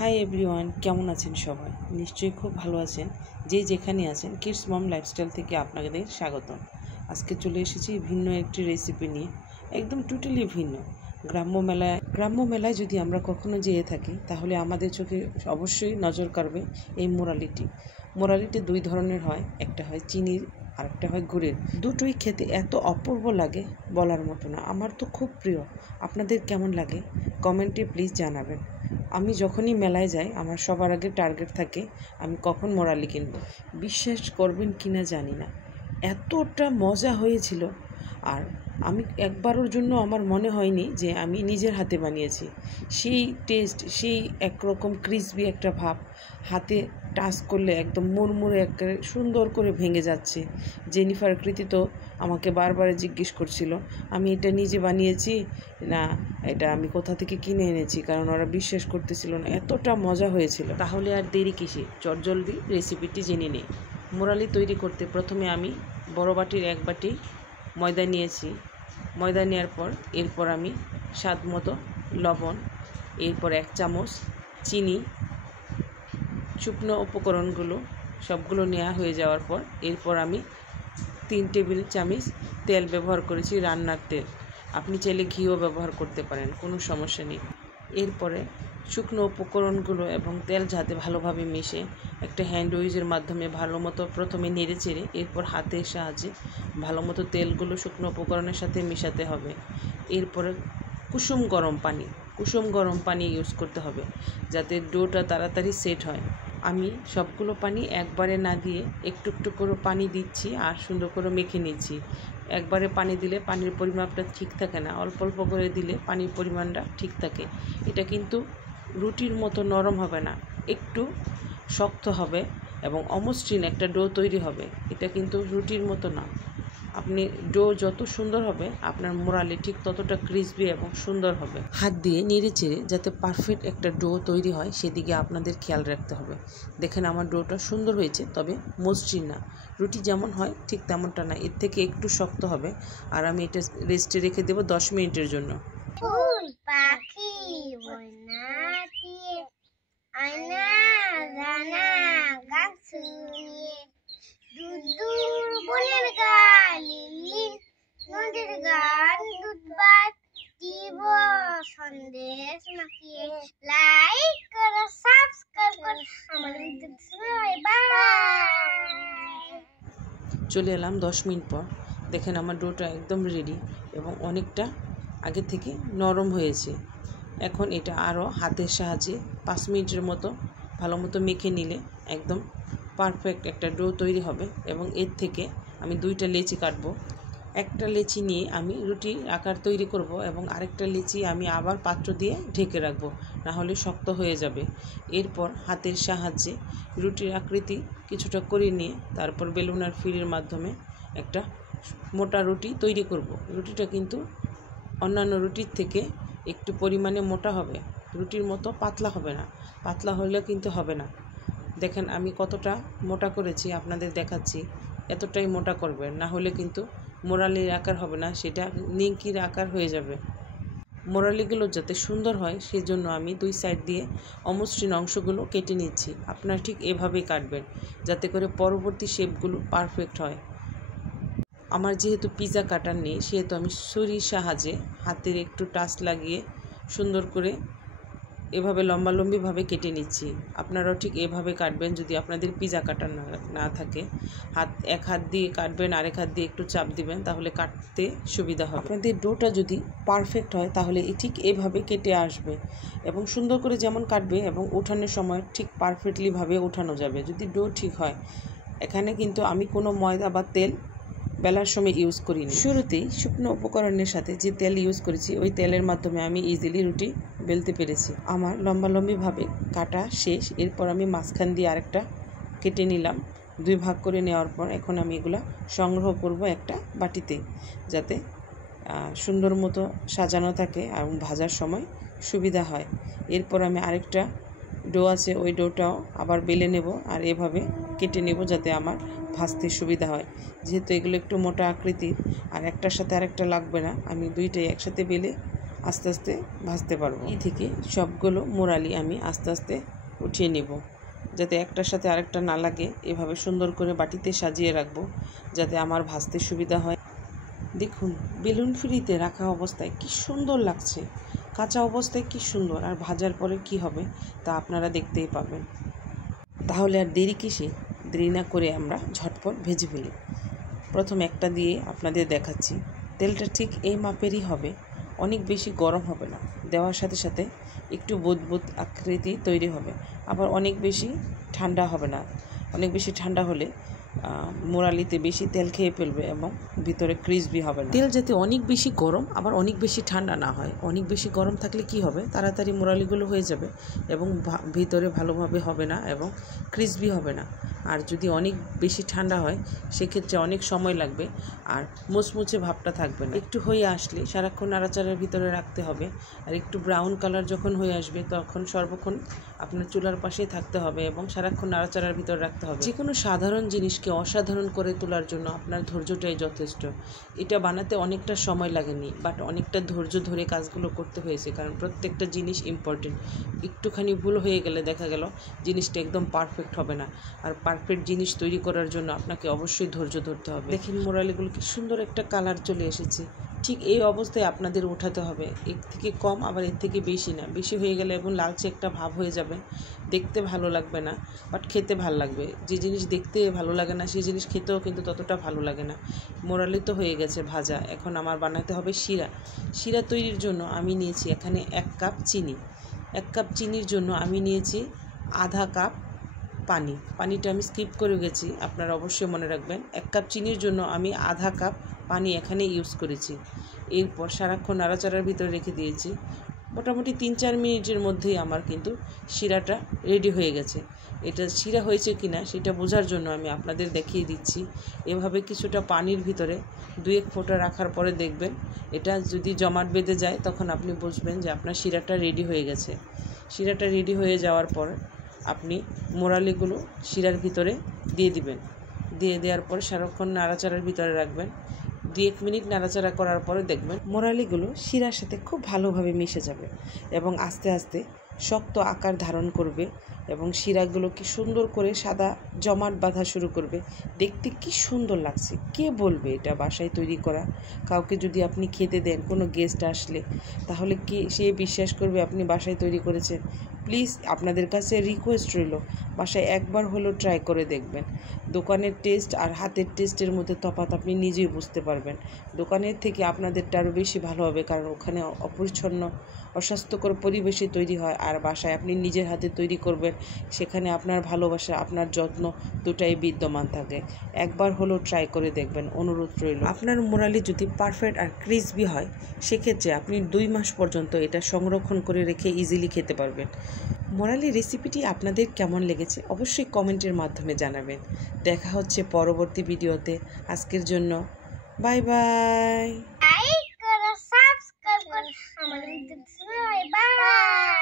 Hi everyone, কেমন আছেন সবাই? নিশ্চয়ই খুব ভালো আছেন। যে যেখানে আছেন, কিডস মম লাইফস্টাইল থেকে আপনাদের স্বাগতম। আজকে চলে এসেছি ভিন্ন একটি রেসিপি নিয়ে, একদম টোটালি ভিন্ন। গ্রাম্য মেলায় যদি আমরা কখনো যেয়ে থাকি, তাহলে আমাদের চোখে অবশ্যই নজর কাড়বে এই মোরালিটি দুই ধরনের হয়, একটা হয় চিনির আর একটা হয় গুড়ের। দুটোই খেতে এত অপূর্ব লাগে, বলার মতো না। আমার তো খুব প্রিয়। আপনাদের কেমন লাগে কমেন্টে প্লিজ জানাবেন। আমি যখনই মেলায় যাই, আমার সবার আগে টার্গেট থাকে আমি কখন মোরালি কিনব। বিশ্বাস করবেন কিনা জানি না, এতটা মজা হয়েছিল। আর আমি একবারের জন্য আমার মনে হয়নি যে আমি নিজের হাতে বানিয়েছি। সেই টেস্ট, সেই একরকম ক্রিসপি একটা ভাব, হাতে টাচ করলে একদম মুড়মুড়ে একেবারে সুন্দর করে ভেঙে যাচ্ছে। জেনিফার কৃতি তো আমাকে বারবার জিজ্ঞেস করছিল আমি এটা নিজে বানিয়েছি না এটা আমি কোথা থেকে কিনে এনেছি, কারণ ওরা বিশ্বাস করতেছিল না, এতটা মজা হয়েছিল। তাহলে আর দেরি কিসে, চটজলদি রেসিপিটি জেনে নিই। মোরালি তৈরি করতে প্রথমে আমি বড় বাটির 1 বাটি ময়দা নিয়েছি। ময়দা নেওয়ার পর এরপর আমি স্বাদ মতো লবণ, এরপর 1 চামচ চিনি, শুকনো উপকরণগুলো সবগুলো নেওয়া হয়ে যাওয়ার পর এরপর আমি 3 টেবিল চামচ তেল ব্যবহার করেছি, রান্নার তেল। আপনি চাইলে ঘিও ব্যবহার করতে পারেন, কোনো সমস্যা নেই। এরপরে শুকনো উপকরণগুলো এবং তেল যাতে ভালোভাবে মিশে একটা হ্যান্ড উইচের মাধ্যমে ভালো মতো প্রথমে নেড়ে চেড়ে এরপর হাতের সাহায্যে ভালো মতো তেলগুলো শুকনো উপকরণের সাথে মেশাতে হবে। এরপরে কুসুম গরম পানি ইউজ করতে হবে যাতে ডোটা তাড়াতাড়ি সেট হয়। আমি সবগুলো পানি একবারে না দিয়ে একটু একটু করে পানি দিচ্ছি আর সুন্দর করে মেখে নিচ্ছি। একবারে পানি দিলে পানির পরিমাপটা ঠিক থাকে না, অল্প অল্প করে দিলে পানির পরিমাণটা ঠিক থাকে। এটা কিন্তু রুটির মতো নরম হবে না, একটু শক্ত হবে এবং অমসৃণ একটা ডো তৈরি হবে। এটা কিন্তু রুটির মতো না। আপনি ডো যত সুন্দর হবে, আপনার মোরালি ঠিক ততটা ক্রিসপি এবং সুন্দর হবে। হাত দিয়ে নেড়ে চেড়ে যাতে পারফেক্ট একটা ডো তৈরি হয় সেদিকে আপনাদের খেয়াল রাখতে হবে। দেখেন আমার ডোটা সুন্দর হয়েছে, তবে মসৃণ না। রুটি যেমন হয় ঠিক তেমনটা না, এর থেকে একটু শক্ত হবে। আর আমি এটা রেস্টে রেখে দেবো 10 মিনিটের জন্য। ফুল পাখি বনাতিয়ে আয়না জানা গান শুনিয়ে দূর বনের গালিলি নদীর গান দুধবাত দিব সন্দেশ মাখিয়ে লাইক করো, সাবস্ক্রাইব করো আমার বাই। চলে এলাম 10 মিনিট পর। দেখেন আমার ডোটা একদম রেডি এবং অনেকটা আগে থেকে নরম হয়েছে। এখন এটা আরও হাতের সাহায্যে 5 মিনিটের মতো ভালো মতো মেখে নিলে একদম পারফেক্ট একটা ডো তৈরি হবে। এবং এর থেকে আমি 2টা লেচি কাটবো। একটা লেচি নিয়ে আমি রুটির আকার তৈরি করব এবং আরেকটা লেচি আমি আবার পাত্র দিয়ে ঢেকে রাখবো, না হলে শক্ত হয়ে যাবে। এরপর হাতের সাহায্যে রুটির আকৃতি কিছুটা করে নিয়ে তারপর বেলুন আর ফিরির মাধ্যমে একটা মোটা রুটি তৈরি করব। রুটিটা কিন্তু অন্যান্য রুটির থেকে একটু পরিমাণে মোটা হবে, রুটির মতো পাতলা হবে না। পাতলা হলে কিন্তু হবে না। দেখেন আমি কতটা মোটা করেছি আপনাদের দেখাচ্ছি। এতটাই মোটা করবেন, না হলে কিন্তু মোরালির আকার হবে না, সেটা নিমকির আকার হয়ে যাবে। মোরালিগুলো যাতে সুন্দর হয় সেজন্য আমি 2 সাইড দিয়ে অমসৃণ অংশগুলো কেটে নিচ্ছি। আপনারা ঠিক এভাবেই কাটবেন যাতে করে পরবর্তী শেপগুলো পারফেক্ট হয়। আমার যেহেতু পিৎজা কাটার নেই, সেহেতু আমি ছুরির সাহায্যে হাতের একটু টাচ লাগিয়ে সুন্দর করে এভাবে লম্বালম্বিভাবে কেটে নিচ্ছি। আপনারাও ঠিক এভাবে কাটবেন যদি আপনাদের পিৎজা কাটার না থাকে। এক হাত দিয়ে কাটবেন, আরেক হাত দিয়ে একটু চাপ দিবেন, তাহলে কাটতে সুবিধা হবে। আপনাদের ডোটা যদি পারফেক্ট হয় তাহলে ঠিক এভাবে কেটে আসবে এবং সুন্দর করে যেমন কাটবে এবং ওঠানোর সময় ঠিক পারফেক্টলিভাবে ওঠানো যাবে যদি ডো ঠিক হয়। এখানে কিন্তু আমি কোনো ময়দা বা তেল বেলার সময় ইউজ করিনি। শুরুতেই শুকনো উপকরণের সাথে যে তেল ইউজ করেছি ওই তেলের মাধ্যমে আমি ইজিলি রুটি বেলতে পেরেছি। আমার লম্বালম্বিভাবে কাটা শেষ। এরপর আমি মাঝখান দিয়ে আরেকটা কেটে নিলাম। 2 ভাগ করে নেওয়ার পর এখন আমি এগুলা সংগ্রহ করব একটা বাটিতে, যাতে সুন্দর মতো সাজানো থাকে এবং ভাজার সময় সুবিধা হয়। এরপর আমি আরেকটা ডো আছে, ওই ডোটাও আবার বেলে নেব আর এভাবে কেটে নেব যাতে আমার ভাজতে সুবিধা হয়। যেহেতু এগুলো একটু মোটা আকৃতির আর একটার সাথে আরেকটা লাগবে না, আমি 2টাই একসাথে বেলে আস্তে আস্তে ভাজতে পারবো। এই থেকে সবগুলো মোরালি আমি আস্তে আস্তে উঠিয়ে নেব, যাতে একটার সাথে আরেকটা না লাগে। এভাবে সুন্দর করে বাটিতে সাজিয়ে রাখবো যাতে আমার ভাজতে সুবিধা হয়। দেখুন বেলুন ফ্রিতে রাখা অবস্থায় কি সুন্দর লাগছে, কাঁচা অবস্থায় কি সুন্দর, আর ভাজার পরে কি হবে তা আপনারা দেখতেই পাবেন। তাহলে আর দেরি না করে আমরা ঝটপট ভেজে ফেলি। প্রথম একটা দিয়ে আপনাদের দেখাচ্ছি। তেলটা ঠিক এই মাপেরই হবে, অনেক বেশি গরম হবে না, দেওয়ার সাথে সাথে একটু বুদবুদ আকৃতি তৈরি হবে, আবার অনেক বেশি ঠান্ডা হবে না। অনেক বেশি ঠান্ডা হলে মোরালিতে বেশি তেল খেয়ে ফেলবে এবং ভিতরে ক্রিসপি হবে না। তেল যাতে অনেক বেশি গরম আবার অনেক বেশি ঠান্ডা না হয়। অনেক বেশি গরম থাকলে কি হবে, তাড়াতাড়ি মোরালিগুলো হয়ে যাবে এবং ভিতরে ভালোভাবে হবে না এবং ক্রিসপি হবে না। আর যদি অনেক বেশি ঠান্ডা হয় সেক্ষেত্রে অনেক সময় লাগবে আর মুচমুচে ভাবটা থাকবে না। একটু হয়ে আসলে সারাক্ষণ নাড়াচাড়ার ভিতরে রাখতে হবে। আর একটু ব্রাউন কালার যখন হয়ে আসবে তখন সর্বক্ষণ আপনার চুলার পাশেই থাকতে হবে এবং সারাক্ষণ নাড়াচাড়ার ভিতরে রাখতে হবে। যে কোনো সাধারণ জিনিসকে অসাধারণ করে তোলার জন্য আপনার ধৈর্যটাই যথেষ্ট। এটা বানাতে অনেকটা সময় লাগেনি, বাট অনেকটা ধৈর্য ধরে কাজগুলো করতে হয়েছে, কারণ প্রত্যেকটা জিনিস ইম্পর্টেন্ট। একটুখানি ভুল হয়ে গেলে দেখা গেল জিনিসটা একদম পারফেক্ট হবে না। আর পারফেক্ট জিনিস তৈরি করার জন্য আপনাকে অবশ্যই ধৈর্য ধরতে হবে। দেখেন মোরালিগুলো কি সুন্দর একটা কালার চলে এসেছে। ঠিক এই অবস্থায় আপনাদের উঠাতে হবে, এর থেকে কম আবার এর থেকে বেশি না। বেশি হয়ে গেলে এবং লালচে একটা ভাব হয়ে যাবে, দেখতে ভালো লাগবে না, বাট খেতে ভালো লাগবে। যে জিনিস দেখতে ভালো লাগে না সেই জিনিস খেতেও কিন্তু ততটা ভালো লাগে না। মোরালি তো হয়ে গেছে ভাজা, এখন আমার বানাতে হবে শিরা। শিরা তৈরির জন্য আমি নিয়েছি এখানে 1 কাপ চিনি। 1 কাপ চিনির জন্য আমি নিয়েছি আধা কাপ পানি। পানিটা আমি স্কিপ করে গেছি, আপনারা অবশ্যই মনে রাখবেন। 1 কাপ চিনির জন্য আমি আধা কাপ পানি এখানে ইউজ করেছি। এরপর সারাক্ষণ নাড়াচাড়ার ভিতরে রেখে দিয়েছি। মোটামুটি 3-4 মিনিটের মধ্যেই আমার কিন্তু শিরাটা রেডি হয়ে গেছে। এটা শিরা হয়েছে কি না সেটা বোঝার জন্য আমি আপনাদের দেখিয়ে দিচ্ছি। এভাবে কিছুটা পানির ভিতরে 2-1 ফোঁটা রাখার পরে দেখবেন এটা যদি জমাট বেঁধে যায় তখন আপনি বুঝবেন যে আপনার শিরাটা রেডি হয়ে গেছে। শিরাটা রেডি হয়ে যাওয়ার পর আপনি মোরালিগুলো শিরার ভিতরে দিয়ে দিবেন। দিয়ে দেওয়ার পরে সারাক্ষণ নাড়াচাড়ার ভিতরে রাখবেন। 2-1 মিনিট নাড়াচাড়া করার পরে দেখবেন মোরালিগুলো শিরার সাথে খুব ভালোভাবে মিশে যাবে এবং আস্তে আস্তে শক্ত আকার ধারণ করবে এবং শিরাগুলো কি সুন্দর করে সাদা জমাট বাঁধা শুরু করবে। দেখতে কি সুন্দর লাগছে, কে বলবে এটা বাসায় তৈরি করা। কাউকে যদি আপনি খেতে দেন, কোনো গেস্ট আসলে, তাহলে কি সে বিশ্বাস করবে আপনি বাসায় তৈরি করেছেন? প্লিজ আপনাদের কাছে রিকোয়েস্ট রইল, বাসায় একবার হলেও ট্রাই করে দেখবেন। দোকানের টেস্ট আর হাতের টেস্টের মধ্যে তফাৎ আপনি নিজেই বুঝতে পারবেন। দোকানের থেকে আপনাদেরটা আরও বেশি ভালো হবে, কারণ ওখানে অপরিচ্ছন্ন অস্বাস্থ্যকর পরিবেশে তৈরি হয়। আর বাসায় আপনি নিজের হাতে তৈরি করবেন, সেখানে আপনার ভালোবাসা আপনার যত্ন দুটাই বিদ্যমান থাকে। একবার হলেও ট্রাই করে দেখবেন, অনুরোধ রইল। আপনার মোরালি যদি পারফেক্ট আর ক্রিসপি হয় সেক্ষেত্রে আপনি 2 মাস পর্যন্ত এটা সংরক্ষণ করে রেখে ইজিলি খেতে পারবেন। মোরালি রেসিপিটি আপনাদের কেমন লেগেছে অবশ্যই কমেন্টের মাধ্যমে জানাবেন। দেখা হচ্ছে পরবর্তী ভিডিওতে। আজকের জন্য বাই বাই। লাইক করো, সাবস্ক্রাইব করো, আমার বাই।